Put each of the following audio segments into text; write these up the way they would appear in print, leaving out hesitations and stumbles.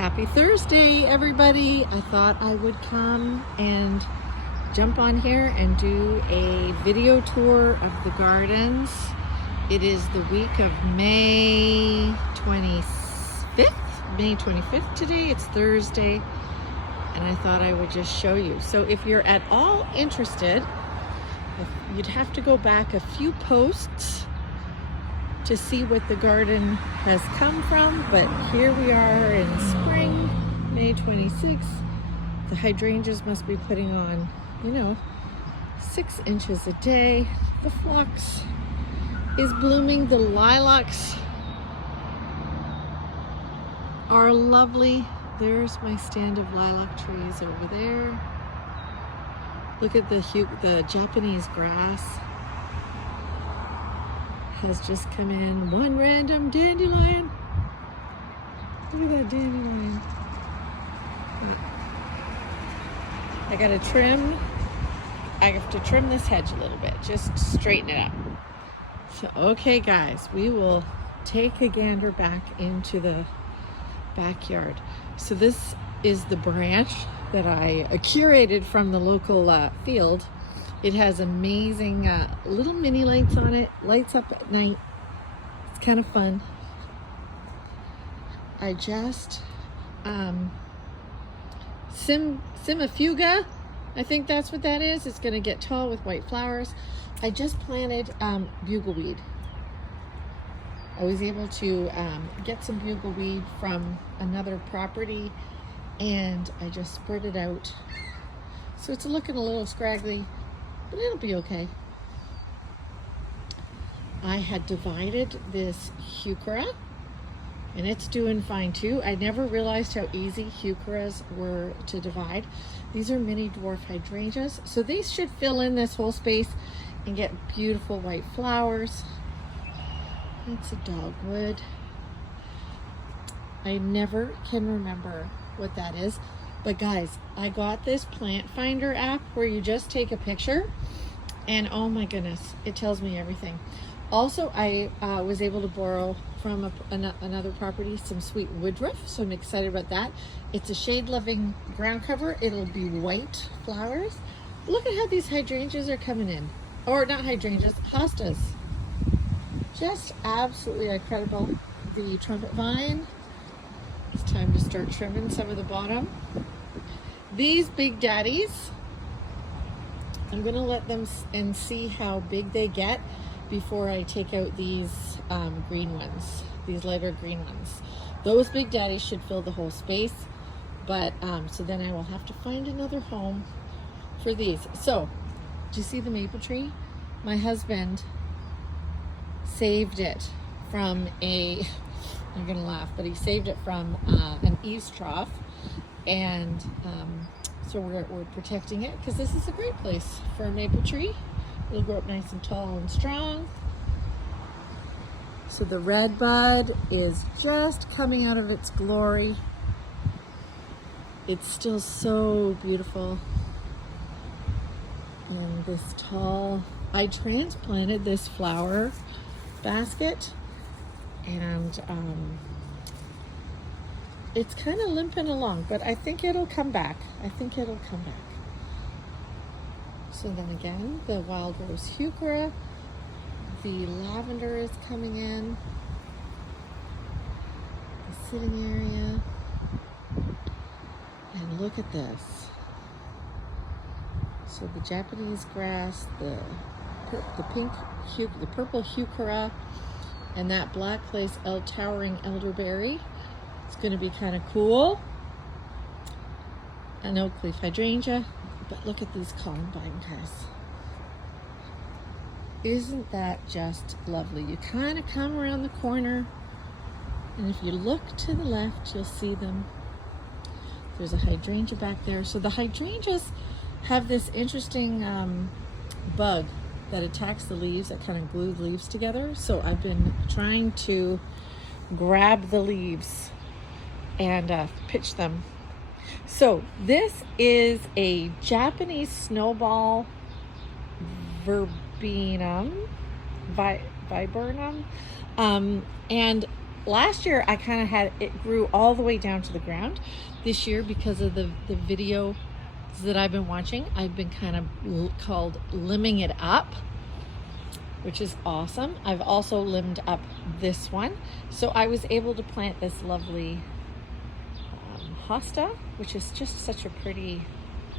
Happy Thursday, everybody. I thought I would come and jump on here and do a video tour of the gardens. It is the week of May 25th today. It's Thursday, and I thought I would just show you. So if you're at all interested, you'd have to go back a few posts to see what the garden has come from, but here we are in spring, May 26th. The hydrangeas must be putting on, 6 inches a day. The phlox is blooming. The lilacs are lovely. There's my stand of lilac trees over there. Look at the Japanese grass has just come in. One random dandelion. Look at that dandelion. I gotta trim. I have to trim this hedge a little bit, just straighten it up. So, okay guys, we will take a gander back into the backyard. So this is the branch that I curated from the local field. It has amazing little mini lights on it, lights up at night. It's kind of fun. I just Simafuga, I think that's what that is. It's going to get tall with white flowers. I just planted bugleweed. I was able to get some bugleweed from another property, and I just spread it out. So it's looking a little scraggly, but it'll be okay. I had divided this heuchera, and it's doing fine too. I never realized how easy heucheras were to divide. These are mini dwarf hydrangeas, so these should fill in this whole space and get beautiful white flowers. It's a dogwood. I never can remember what that is. But guys, I got this plant finder app where you just take a picture, and oh my goodness, it tells me everything. Also, I was able to borrow from another property some sweet woodruff, so I'm excited about that. It's a shade-loving ground cover. It'll be white flowers. Look at how these hydrangeas are coming in. Or not hydrangeas, hostas. Just absolutely incredible. The trumpet vine. It's time to start trimming some of the bottom. These big daddies, I'm gonna let them and see how big they get before I take out these green ones, these lighter green ones. Those big daddies should fill the whole space, but so then I will have to find another home for these. So, do you see the maple tree? My husband saved it from you're gonna laugh, but he saved it from an eaves trough, and so we're protecting it because this is a great place for a maple tree. It'll grow up nice and tall and strong. So the red bud is just coming out of its glory. It's still so beautiful. And this tall, I transplanted this flower basket, and it's kind of limping along, but I think it'll come back. So then again, the wild rose heuchera, the lavender is coming in, the sitting area, and look at this. So the Japanese grass, the purple heuchera, and that black lace towering elderberry. It's going to be kind of cool. An oak leaf hydrangea, but look at these columbine guys. Isn't that just lovely? You kind of come around the corner, and if you look to the left, you'll see them. There's a hydrangea back there. So the hydrangeas have this interesting bug that attacks the leaves, that kind of glue the leaves together. So I've been trying to grab the leaves and pitch them. So this is a Japanese snowball viburnum, and last year I kind of had it grew all the way down to the ground. This year, because of the videos that I've been watching, I've been kind of called limbing it up, which is awesome. I've also limbed up this one. So I was able to plant this lovely hosta, which is just such a pretty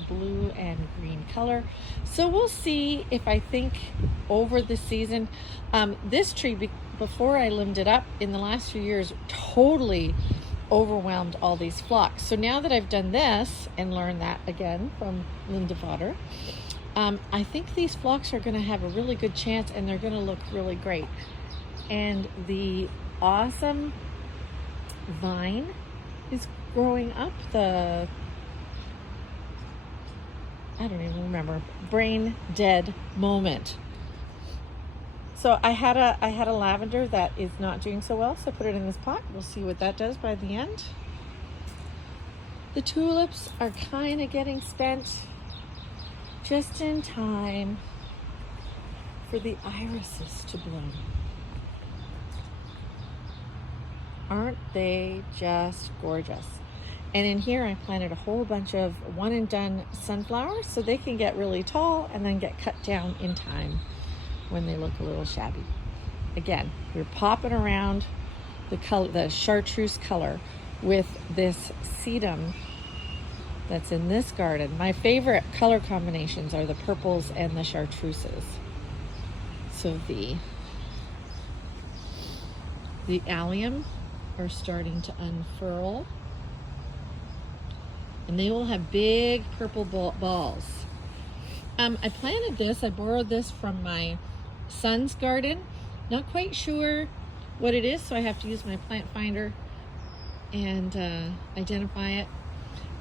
blue and green color. So we'll see if I think over the season, this tree, before I limbed it up in the last few years, totally overwhelmed all these phlox. So now that I've done this and learned that again from Linda Potter, I think these phlox are going to have a really good chance, and they're going to look really great. And the awesome vine is growing up the, I don't even remember, brain dead moment. So I had a lavender that is not doing so well, so I put it in this pot. We'll see what that does by the end. The tulips are kind of getting spent just in time for the irises to bloom. Aren't they just gorgeous? And in here I planted a whole bunch of one and done sunflowers so they can get really tall and then get cut down in time when they look a little shabby. Again, we're popping around the color, the chartreuse color, with this sedum that's in this garden. My favorite color combinations are the purples and the chartreuses. So the allium are starting to unfurl, and they will have big purple balls. I planted this, I borrowed this from my son's garden. Not quite sure what it is, so I have to use my plant finder and identify it.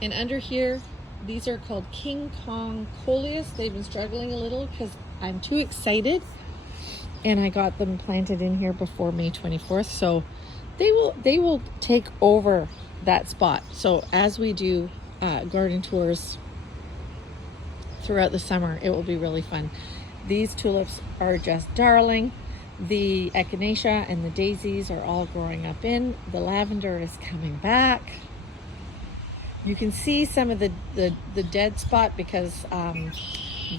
And under here, these are called King Kong coleus. They've been struggling a little because I'm too excited, and I got them planted in here before May 24th, so they will take over that spot. So as we do garden tours throughout the summer, it will be really fun. These tulips are just darling. The echinacea and the daisies are all growing up in. The lavender is coming back. You can see some of the dead spot because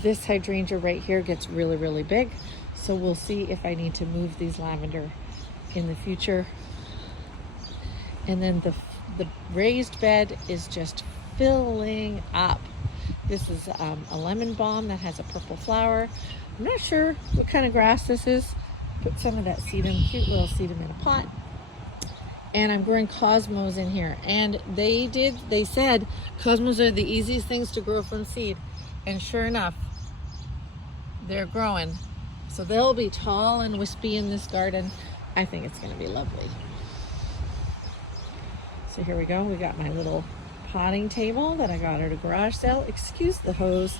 this hydrangea right here gets really, really big. So we'll see if I need to move these lavender in the future. And then the raised bed is just filling up. This is a lemon balm that has a purple flower. I'm not sure what kind of grass this is. Put some of that sedum, cute little sedum, in a pot. And I'm growing cosmos in here. And they said cosmos are the easiest things to grow from seed. And sure enough, they're growing. So they'll be tall and wispy in this garden. I think it's gonna be lovely. So here we go. We got my little potting table that I got at a garage sale. Excuse the hose.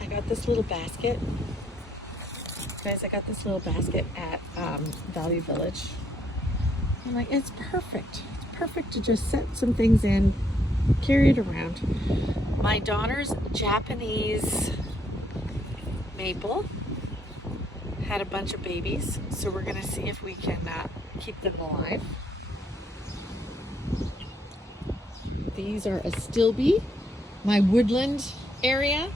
I got this little basket. Guys, I got this little basket at Value Village. I'm like, it's perfect. It's perfect to just set some things in, carry it around. My daughter's Japanese maple had a bunch of babies, so we're gonna see if we can keep them alive. These are Astilbe, my woodland area,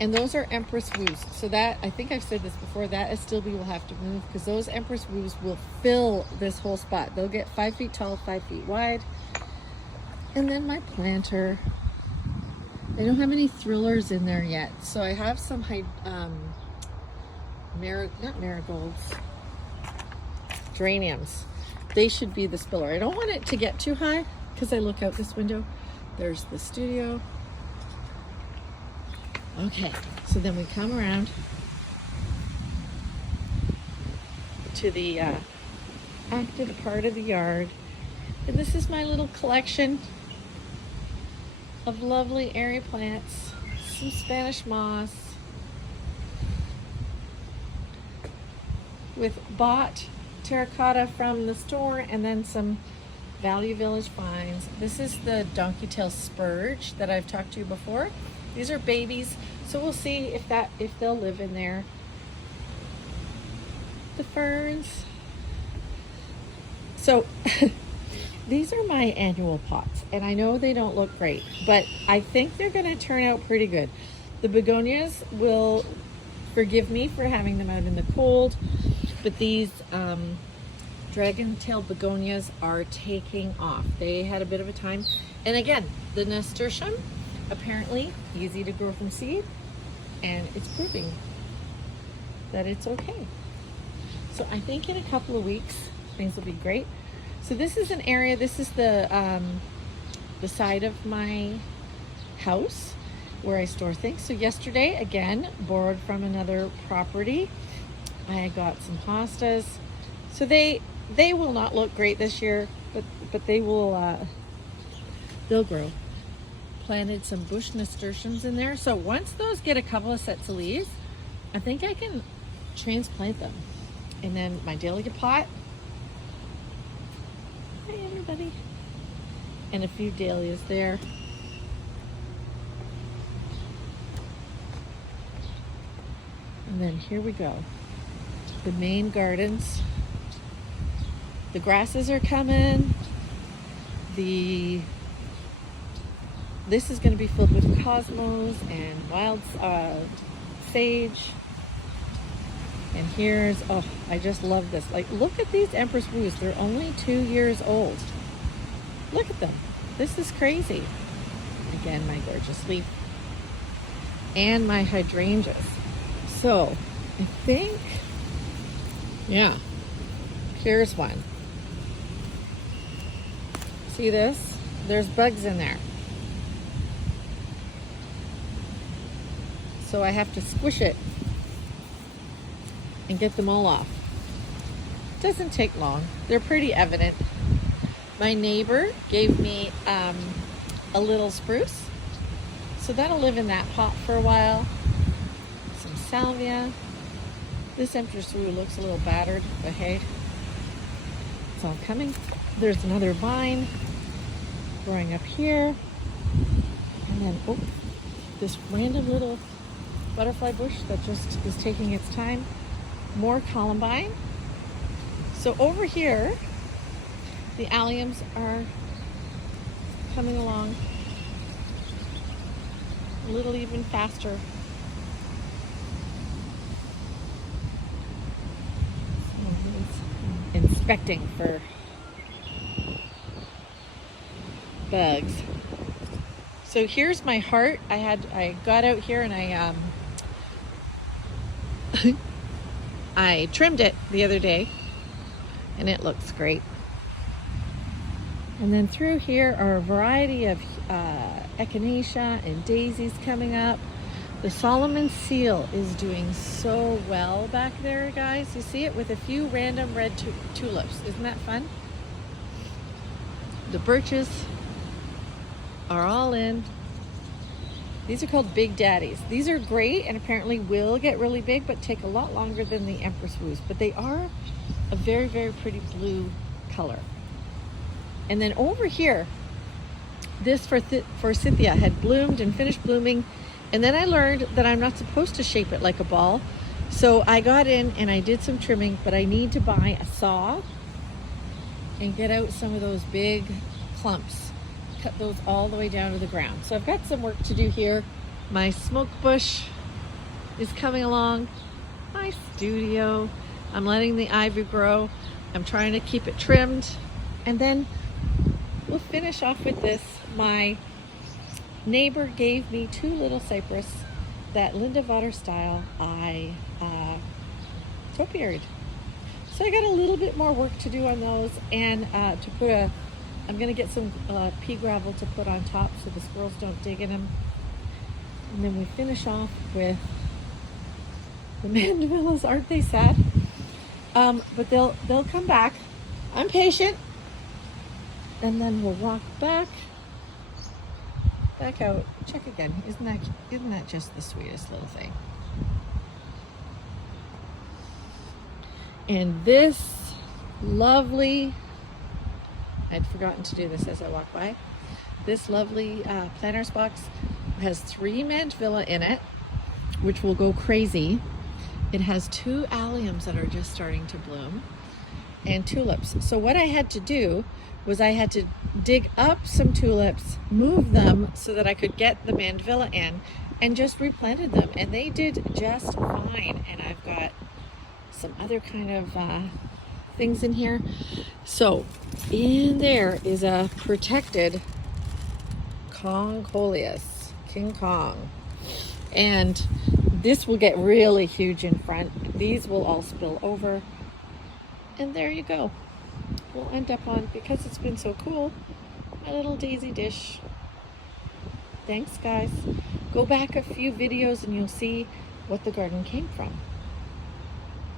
and those are Empress Woos. So that, I think I've said this before, that Astilbe will have to move because those Empress Woos will fill this whole spot. They'll get 5 feet tall, 5 feet wide. And then my planter, I don't have any thrillers in there yet. So I have some, not marigolds, geraniums. They should be the spiller. I don't want it to get too high because I look out this window. There's the studio. Okay, so then we come around to the active part of the yard. And this is my little collection of lovely airy plants, some Spanish moss, with bought terracotta from the store, and then some Value Village vines. This is the donkey tail spurge that I've talked to you before. These are babies, so we'll see if they'll live in there. The ferns, So these are my annual pots, and I know they don't look great, but I think they're going to turn out pretty good. The begonias will forgive me for having them out in the cold, but these dragon-tailed begonias are taking off. They had a bit of a time. And again, the nasturtium, apparently easy to grow from seed, and it's proving that it's okay. So I think in a couple of weeks, things will be great. So this is an area, this is the side of my house where I store things. So yesterday, again, borrowed from another property. I got some hostas. So they will not look great this year, but they will, they'll grow. Planted some bush nasturtiums in there. So once those get a couple of sets of leaves, I think I can transplant them. And then my dahlia pot. Hi everybody. And a few dahlias there. And then here we go. The main gardens. The grasses are coming. This is going to be filled with cosmos and wild sage. And here's, oh, I just love this. Like, look at these Empress Woos. They're only 2 years old. Look at them. This is crazy. Again, my gorgeous leaf. And my hydrangeas. So, I think, yeah, here's one. See this? There's bugs in there. So I have to squish it and get them all off. Doesn't take long. They're pretty evident. My neighbor gave me a little spruce. So that'll live in that pot for a while. Some salvia. This Empress Woo looks a little battered, but hey, it's all coming. There's another vine growing up here. And then, oh, this random little butterfly bush that just is taking its time. More columbine. So over here, the alliums are coming along a little even faster. Inspecting for bugs. So here's my heart. I got out here and I trimmed it the other day, and it looks great. And then through here are a variety of echinacea and daisies coming up. The Solomon seal is doing so well back there, guys. You see it with a few random red tulips. Isn't that fun? The birches are all in. These are called Big Daddies. These are great and apparently will get really big, but take a lot longer than the Empress Woos. But they are a very, very pretty blue color. And then over here, this forsythia had bloomed and finished blooming. And then I learned that I'm not supposed to shape it like a ball. So I got in and I did some trimming, but I need to buy a saw and get out some of those big clumps. Cut those all the way down to the ground. So I've got some work to do here. My smoke bush is coming along. My studio. I'm letting the ivy grow. I'm trying to keep it trimmed. And then we'll finish off with this. My neighbor gave me 2 little cypress that Linda Votter style I topiaried. So I got a little bit more work to do on those, and to put I'm gonna get some pea gravel to put on top so the squirrels don't dig in them. And then we finish off with the mandavillas. Aren't they sad? But they'll come back. I'm patient. And then we'll walk back out. Check again. Isn't that just the sweetest little thing? And this lovely, I'd forgotten to do this as I walk by. This lovely planters box has 3 mandevilla in it, which will go crazy. It has 2 alliums that are just starting to bloom. and tulips. So what I had to do was I had to dig up some tulips, move them so that I could get the mandevilla in, and just replanted them, and they did just fine. And I've got some other kind of things in here. So in there is a protected Concoleus, King Kong, and this will get really huge in front. These will all spill over, and there you go. We'll end up on, because it's been so cool, a little daisy dish. Thanks guys. Go back a few videos and you'll see what the garden came from.